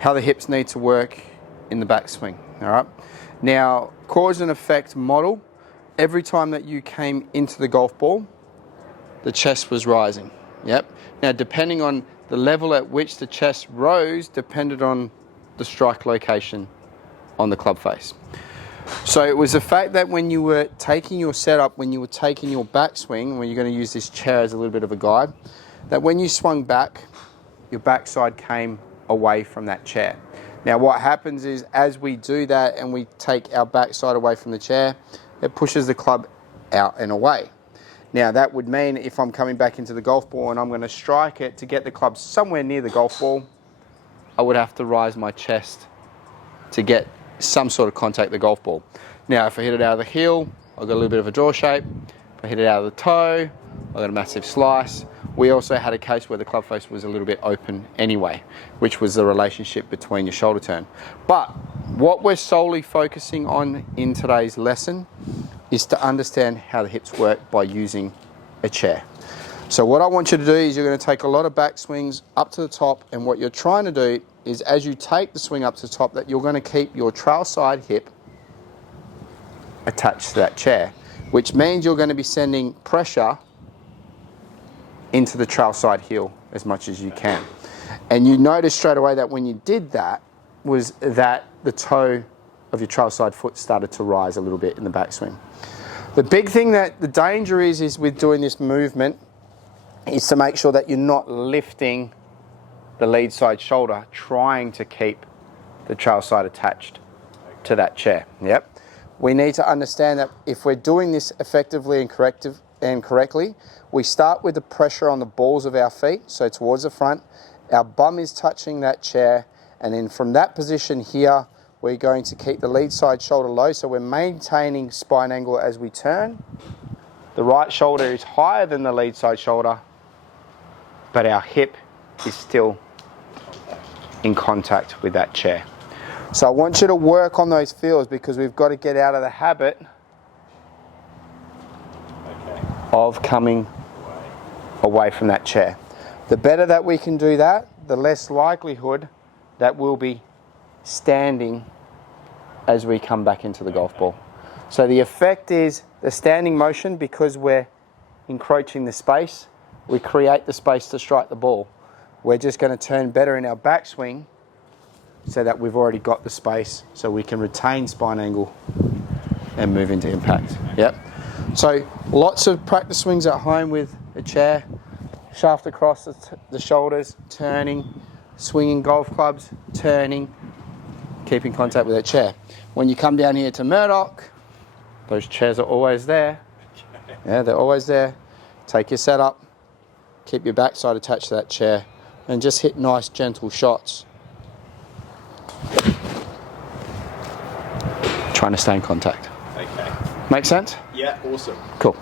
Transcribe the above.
how the hips need to work in the backswing. All right. Now, cause and effect model, every time that you came into the golf ball, the chest was rising. Yep. Now, depending on the level at which the chest rose, depended on the strike location on the club face. So it was the fact that when you were taking your setup, when you were taking your backswing, when you're going to use this chair as a little bit of a guide, that when you swung back, your backside came away from that chair. Now what happens is, as we do that and we take our backside away from the chair, it pushes the club out and away. Now that would mean if I'm coming back into the golf ball and I'm going to strike it to get the club somewhere near the golf ball, I would have to rise my chest to get some sort of contact with the golf ball. Now if I hit it out of the heel, I've got a little bit of a draw shape. If I hit it out of the toe, I've got a massive slice. We also had a case where the club face was a little bit open anyway, which was the relationship between your shoulder turn. But what we're solely focusing on in today's lesson is to understand how the hips work by using a chair. So what I want you to do is you're going to take a lot of back swings up to the top, and what you're trying to do is, as you take the swing up to the top, that you're going to keep your trail side hip attached to that chair, which means you're going to be sending pressure into the trail side heel as much as you can. And you notice straight away that when you did that, was that the toe of your trail side foot started to rise a little bit in the backswing. The big thing that the danger is with doing this movement is to make sure that you're not lifting the lead side shoulder, trying to keep the trail side attached to that chair. Yep. We need to understand that if we're doing this effectively and correctly, we start with the pressure on the balls of our feet, so towards the front, our bum is touching that chair, and then from that position here, we're going to keep the lead side shoulder low, so we're maintaining spine angle as we turn. The right shoulder is higher than the lead side shoulder, but our hip is still in contact with that chair. So I want you to work on those feels, because we've got to get out of the habit of coming away from that chair. The better that we can do that, the less likelihood that we'll be standing as we come back into the golf ball. So the effect is the standing motion, because we're encroaching the space, we create the space to strike the ball. We're just going to turn better in our backswing so that we've already got the space, so we can retain spine angle and move into impact. Yep. So lots of practice swings at home with a chair, shaft across the shoulders, turning, swinging golf clubs, turning, keeping contact with that chair. When you come down here to Murdoch, those chairs are always there. Yeah, they're always there. Take your setup, keep your backside attached to that chair, and just hit nice gentle shots. Trying to stay in contact. Okay. Make sense? Yeah, awesome. Cool.